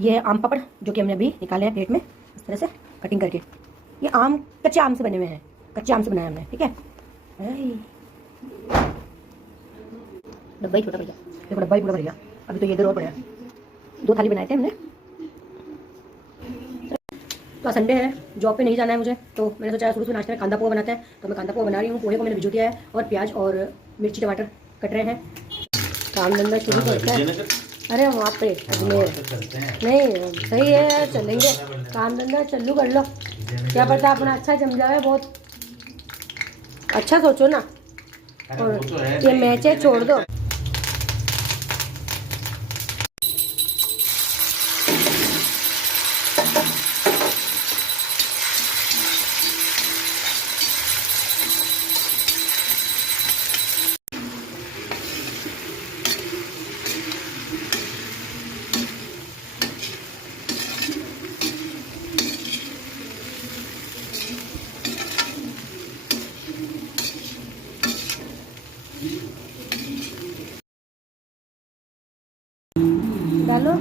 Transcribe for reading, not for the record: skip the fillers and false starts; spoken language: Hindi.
ये है आम पापड़ जो कि हमने अभी निकाले हैं प्लेट में इस तरह से कटिंग करके। ये आम कच्चे आम से बने हुए हैं, कच्चे आम से बनाया हमने, ठीक है। डब्बा ही छोटा पड़ गया, देखो डब्बा ही पूरा भर गया। अभी तो ये इधर और पड़ा है। 2 थाली बनाए थे हमने। तो संडे है, जॉब पे नहीं जाना है मुझे, तो मैंने सोचा शुरू से नाश्ते में कांदा पोहा बनाते हैं। तो मैं कांदा पोहा बना रही हूँ। पोहे को मैंने भिगो दिया है और प्याज और मिर्ची टमाटर कट रहे हैं। काम धंधा शुरू करते हैं। अरे वहाँ पे अजमेर नहीं सही है, चलेंगे काम धंधा चालू कर लो। क्या पता अपना अच्छा जम जाए, बहुत अच्छा सोचो ना। और ये मैचे छोड़ दो। डालो